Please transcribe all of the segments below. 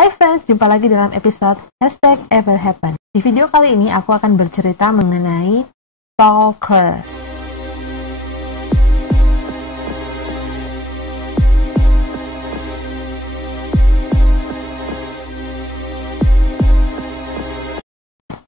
Hai friends, jumpa lagi dalam episode #EverHappen. Di video kali ini aku akan bercerita mengenai stalker.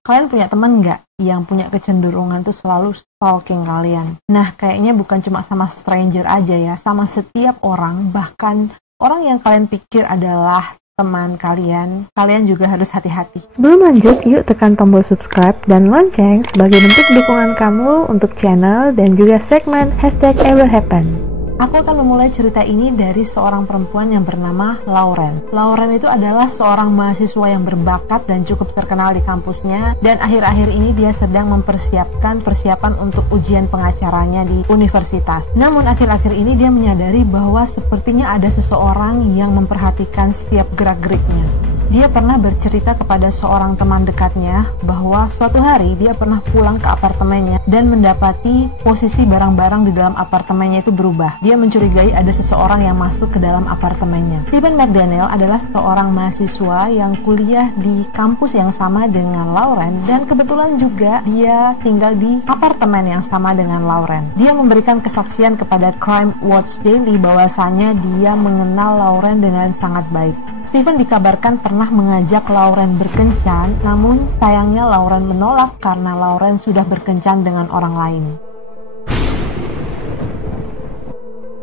Kalian punya teman nggak yang punya kecenderungan tuh selalu stalking kalian? Nah, kayaknya bukan cuma sama stranger aja ya, sama setiap orang, bahkan orang yang kalian pikir adalah teman kalian juga harus hati-hati. Sebelum lanjut, yuk tekan tombol subscribe dan lonceng sebagai bentuk dukungan kamu untuk channel dan juga segmen #EverHappen. Aku akan memulai cerita ini dari seorang perempuan yang bernama Lauren. Lauren itu adalah seorang mahasiswa yang berbakat dan cukup terkenal di kampusnya, dan akhir-akhir ini dia sedang persiapan untuk ujian pengacaranya di universitas. Namun akhir-akhir ini dia menyadari bahwa sepertinya ada seseorang yang memperhatikan setiap gerak-geriknya. Dia pernah bercerita kepada seorang teman dekatnya bahwa suatu hari dia pernah pulang ke apartemennya dan mendapati posisi barang-barang di dalam apartemennya itu berubah. Dia mencurigai ada seseorang yang masuk ke dalam apartemennya. Stephen McDaniel adalah seorang mahasiswa yang kuliah di kampus yang sama dengan Lauren, dan kebetulan juga dia tinggal di apartemen yang sama dengan Lauren. Dia memberikan kesaksian kepada Crime Watch Daily bahwasanya dia mengenal Lauren dengan sangat baik. Stephen dikabarkan pernah mengajak Lauren berkencan, namun sayangnya Lauren menolak karena Lauren sudah berkencan dengan orang lain.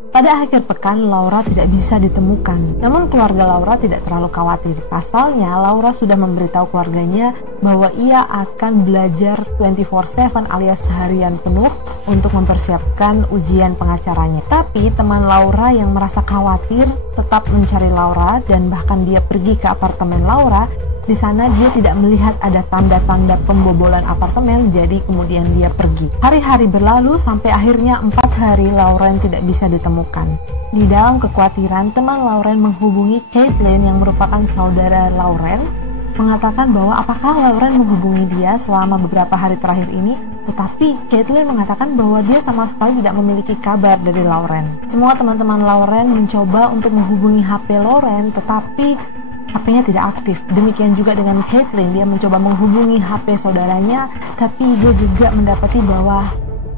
Pada akhir pekan, Laura tidak bisa ditemukan. Namun keluarga Laura tidak terlalu khawatir. Pasalnya, Laura sudah memberitahu keluarganya bahwa ia akan belajar 24/7 alias seharian penuh untuk mempersiapkan ujian pengacaranya. Tapi teman Laura yang merasa khawatir tetap mencari Laura, dan bahkan dia pergi ke apartemen Laura. Di sana dia tidak melihat ada tanda-tanda pembobolan apartemen, jadi kemudian dia pergi. Hari-hari berlalu sampai akhirnya 4 hari Lauren tidak bisa ditemukan. Di dalam kekhawatiran, teman Lauren menghubungi Caitlin yang merupakan saudara Lauren, mengatakan bahwa apakah Lauren menghubungi dia selama beberapa hari terakhir ini, tetapi Caitlin mengatakan bahwa dia sama sekali tidak memiliki kabar dari Lauren. Semua teman-teman Lauren mencoba untuk menghubungi HP Lauren, tetapi HP-nya tidak aktif. Demikian juga dengan Caitlin, dia mencoba menghubungi HP saudaranya, tapi dia juga mendapati bahwa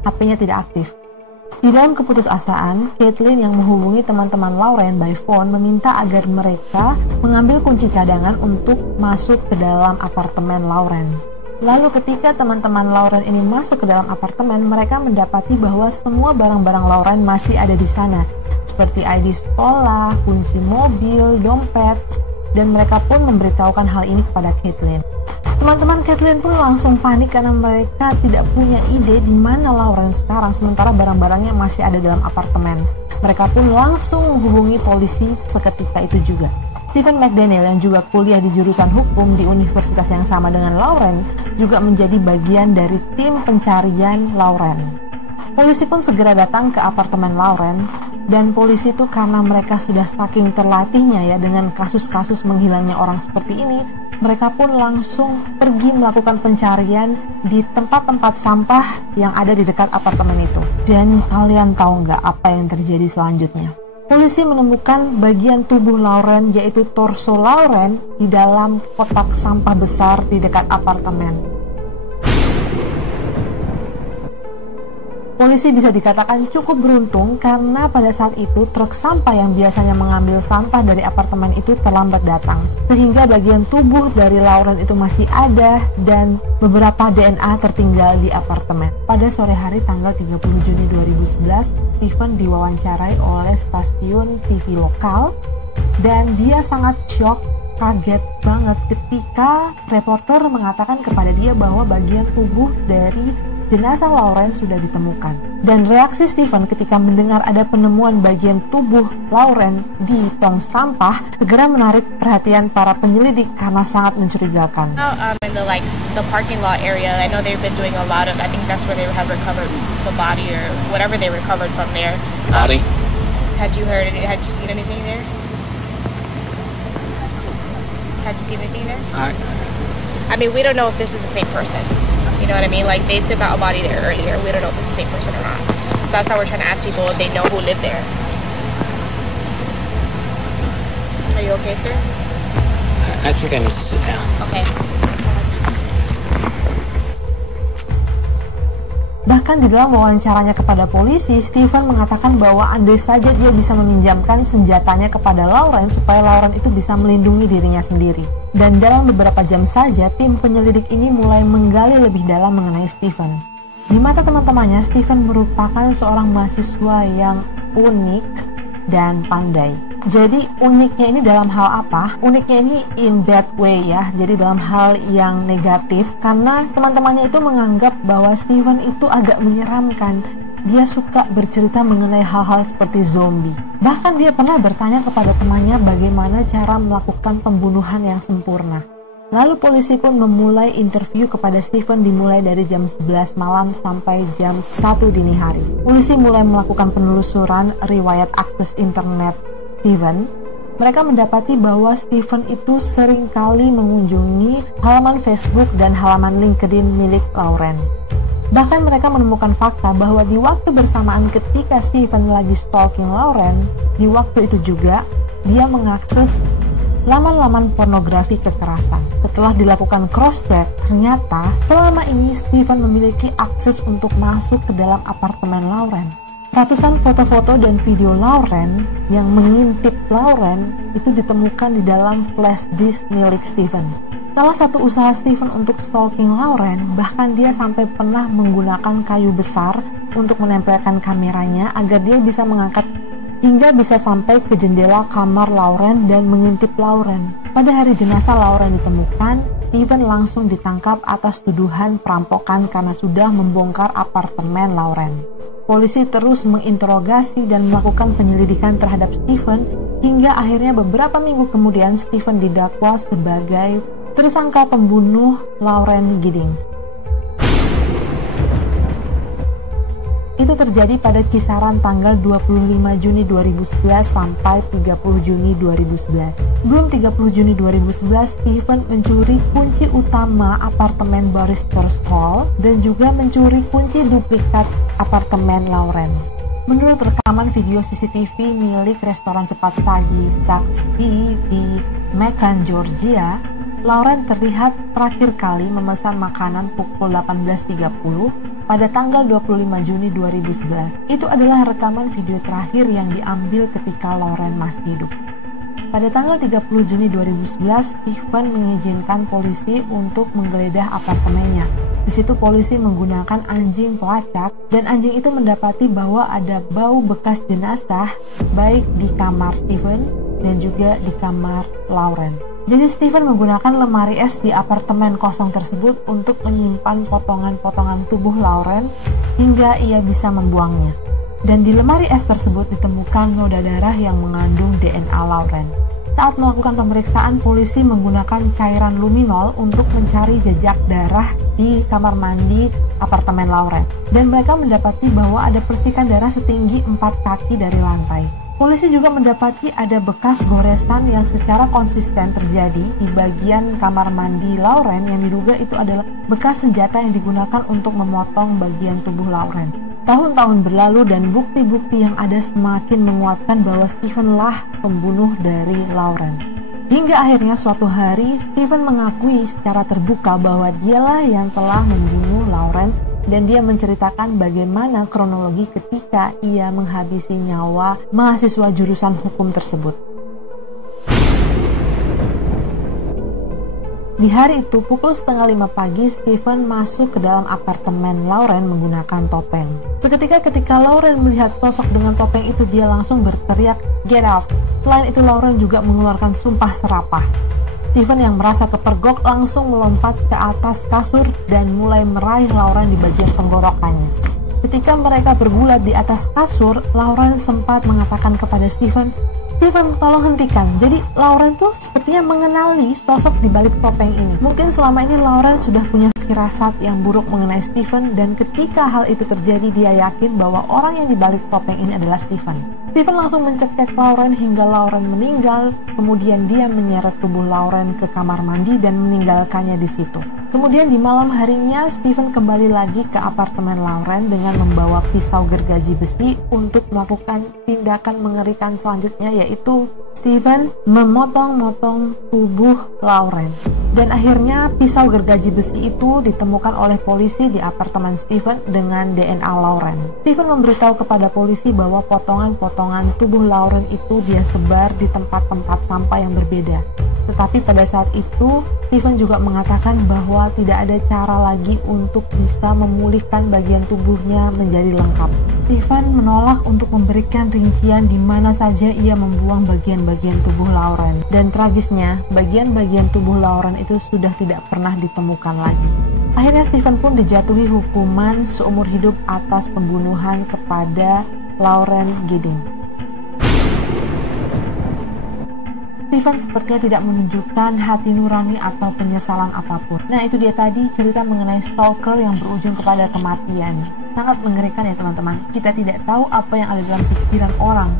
HP-nya tidak aktif. Di dalam keputusasaan, Caitlin yang menghubungi teman-teman Lauren by phone meminta agar mereka mengambil kunci cadangan untuk masuk ke dalam apartemen Lauren. Lalu ketika teman-teman Lauren ini masuk ke dalam apartemen, mereka mendapati bahwa semua barang-barang Lauren masih ada di sana, seperti ID sekolah, kunci mobil, dompet, dan mereka pun memberitahukan hal ini kepada Caitlin. Teman-teman Caitlin pun langsung panik karena mereka tidak punya ide di mana Lauren sekarang, sementara barang-barangnya masih ada dalam apartemen. Mereka pun langsung menghubungi polisi seketika itu juga. Stephen McDaniel yang juga kuliah di jurusan hukum di universitas yang sama dengan Lauren juga menjadi bagian dari tim pencarian Lauren. Polisi pun segera datang ke apartemen Lauren, dan polisi itu karena mereka sudah saking terlatihnya ya dengan kasus-kasus menghilangnya orang seperti ini, mereka pun langsung pergi melakukan pencarian di tempat-tempat sampah yang ada di dekat apartemen itu. Dan kalian tahu nggak apa yang terjadi selanjutnya? Polisi menemukan bagian tubuh Lauren, yaitu torso Lauren, di dalam kotak sampah besar di dekat apartemen. Polisi bisa dikatakan cukup beruntung karena pada saat itu truk sampah yang biasanya mengambil sampah dari apartemen itu terlambat datang, sehingga bagian tubuh dari Lauren itu masih ada dan beberapa DNA tertinggal di apartemen. Pada sore hari tanggal 30 Juni 2011, Stephen diwawancarai oleh stasiun TV lokal, dan dia sangat shock, kaget banget ketika reporter mengatakan kepada dia bahwa bagian tubuh dari jenazah Lauren sudah ditemukan. Dan reaksi Stephen ketika mendengar ada penemuan bagian tubuh Lauren di tong sampah segera menarik perhatian para penyelidik karena sangat mencurigakan. In the parking lot area, I know they've been doing a lot of. I think that's where they have recovered the body or whatever they recovered from there. Body? Had you heard? Had you seen anything there? Had you seen anything there? I mean, we don't know if this is the same person. You know what I mean? Like, they took out a body there earlier. We don't know if it's the same person or not. So that's how we're trying to ask people if they know who lived there. Are you okay, sir? I I think I need to sit down. Okay. Bahkan di dalam wawancaranya kepada polisi, Stephen mengatakan bahwa andai saja dia bisa meminjamkan senjatanya kepada Lauren supaya Lauren itu bisa melindungi dirinya sendiri. Dan dalam beberapa jam saja, tim penyelidik ini mulai menggali lebih dalam mengenai Stephen. Di mata teman-temannya, Stephen merupakan seorang mahasiswa yang unik dan pandai. Jadi uniknya ini dalam hal apa? Uniknya ini in bad way ya, jadi dalam hal yang negatif, karena teman-temannya itu menganggap bahwa Stephen itu agak menyeramkan. Dia suka bercerita mengenai hal-hal seperti zombie. Bahkan dia pernah bertanya kepada temannya bagaimana cara melakukan pembunuhan yang sempurna. Lalu polisi pun memulai interview kepada Stephen dimulai dari jam 11 malam sampai jam 1 dini hari. Polisi mulai melakukan penelusuran riwayat akses internet Stephen. Mereka mendapati bahwa Stephen itu seringkali mengunjungi halaman Facebook dan halaman LinkedIn milik Lauren. Bahkan mereka menemukan fakta bahwa di waktu bersamaan ketika Stephen lagi stalking Lauren, di waktu itu juga dia mengakses laman-laman pornografi kekerasan. Setelah dilakukan cross-check, ternyata selama ini Stephen memiliki akses untuk masuk ke dalam apartemen Lauren. Ratusan foto-foto dan video Lauren yang mengintip Lauren itu ditemukan di dalam flash disk milik Stephen. Salah satu usaha Stephen untuk stalking Lauren, bahkan dia sampai pernah menggunakan kayu besar untuk menempelkan kameranya agar dia bisa mengangkat hingga bisa sampai ke jendela kamar Lauren dan mengintip Lauren. Pada hari jenazah Lauren ditemukan, Stephen langsung ditangkap atas tuduhan perampokan karena sudah membongkar apartemen Lauren. Polisi terus menginterogasi dan melakukan penyelidikan terhadap Stephen hingga akhirnya beberapa minggu kemudian Stephen didakwa sebagai tersangka pembunuh Lauren Giddings. Itu terjadi pada kisaran tanggal 25 Juni 2011 sampai 30 Juni 2011. Sebelum 30 Juni 2011, Stephen mencuri kunci utama apartemen Barristers Hall dan juga mencuri kunci duplikat apartemen Lauren. Menurut rekaman video CCTV milik restoran cepat saji Stagsby di Macon, Georgia, Lauren terlihat terakhir kali memesan makanan pukul 18.30 pada tanggal 25 Juni 2011. Itu adalah rekaman video terakhir yang diambil ketika Lauren masih hidup. Pada tanggal 30 Juni 2011, Stephen mengizinkan polisi untuk menggeledah apartemennya. Di situ polisi menggunakan anjing pelacak dan anjing itu mendapati bahwa ada bau bekas jenazah baik di kamar Stephen dan juga di kamar Lauren. Jadi Stephen menggunakan lemari es di apartemen kosong tersebut untuk menyimpan potongan-potongan tubuh Lauren hingga ia bisa membuangnya. Dan di lemari es tersebut ditemukan noda darah yang mengandung DNA Lauren. Saat melakukan pemeriksaan, polisi menggunakan cairan luminol untuk mencari jejak darah di kamar mandi apartemen Lauren. Dan mereka mendapati bahwa ada percikan darah setinggi 4 kaki dari lantai. Polisi juga mendapati ada bekas goresan yang secara konsisten terjadi di bagian kamar mandi Lauren yang diduga itu adalah bekas senjata yang digunakan untuk memotong bagian tubuh Lauren. Tahun-tahun berlalu dan bukti-bukti yang ada semakin menguatkan bahwa Stephen lah pembunuh dari Lauren. Hingga akhirnya suatu hari Stephen mengakui secara terbuka bahwa dialah yang telah membunuh Lauren dan dia menceritakan bagaimana kronologi ketika ia menghabisi nyawa mahasiswa jurusan hukum tersebut. Di hari itu, pukul 4:30 pagi, Stephen masuk ke dalam apartemen Lauren menggunakan topeng. Seketika ketika Lauren melihat sosok dengan topeng itu, dia langsung berteriak, "Get out!" Selain itu, Lauren juga mengeluarkan sumpah serapah. Stephen yang merasa kepergok langsung melompat ke atas kasur dan mulai meraih Lauren di bagian tenggorokannya. Ketika mereka bergulat di atas kasur, Lauren sempat mengatakan kepada Stephen, "Stephen, tolong hentikan." Jadi Lauren tuh sepertinya mengenali sosok di balik topeng ini. Mungkin selama ini Lauren sudah punya firasat yang buruk mengenai Stephen dan ketika hal itu terjadi dia yakin bahwa orang yang di balik topeng ini adalah Stephen. Stephen langsung mencekik Lauren hingga Lauren meninggal, kemudian dia menyeret tubuh Lauren ke kamar mandi dan meninggalkannya di situ. Kemudian di malam harinya, Stephen kembali lagi ke apartemen Lauren dengan membawa pisau gergaji besi untuk melakukan tindakan mengerikan selanjutnya, yaitu Steven memotong-motong tubuh Lauren. Dan akhirnya pisau gergaji besi itu ditemukan oleh polisi di apartemen Steven dengan DNA Lauren. Steven memberitahu kepada polisi bahwa potongan-potongan tubuh Lauren itu dia sebar di tempat-tempat sampah yang berbeda. Tetapi pada saat itu, Steven juga mengatakan bahwa tidak ada cara lagi untuk bisa memulihkan bagian tubuhnya menjadi lengkap. Steven menolak untuk memberikan rincian di mana saja ia membuang bagian-bagian tubuh Lauren. Dan tragisnya, bagian-bagian tubuh Lauren itu sudah tidak pernah ditemukan lagi. Akhirnya Steven pun dijatuhi hukuman seumur hidup atas pembunuhan kepada Lauren Giddings. Steven sepertinya tidak menunjukkan hati nurani atau penyesalan apapun. Nah, itu dia tadi cerita mengenai stalker yang berujung kepada kematian. Sangat mengerikan ya teman-teman. Kita tidak tahu apa yang ada dalam pikiran orang.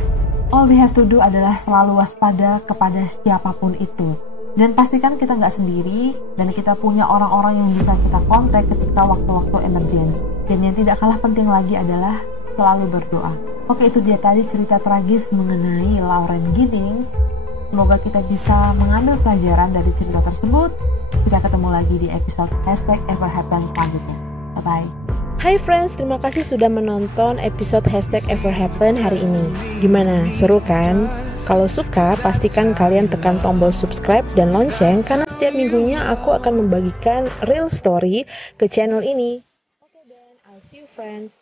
All we have to do adalah selalu waspada kepada siapapun itu. Dan pastikan kita nggak sendiri, dan kita punya orang-orang yang bisa kita kontak ketika waktu-waktu emergency. Dan yang tidak kalah penting lagi adalah selalu berdoa. Oke, itu dia tadi cerita tragis mengenai Lauren Giddings. Semoga kita bisa mengambil pelajaran dari cerita tersebut. Kita ketemu lagi di episode #everhappen selanjutnya. Bye-bye. Hai friends, terima kasih sudah menonton episode #everhappen hari ini. Gimana, seru kan? Kalau suka, pastikan kalian tekan tombol subscribe dan lonceng karena setiap minggunya aku akan membagikan real story ke channel ini. Oke then, I'll see you friends.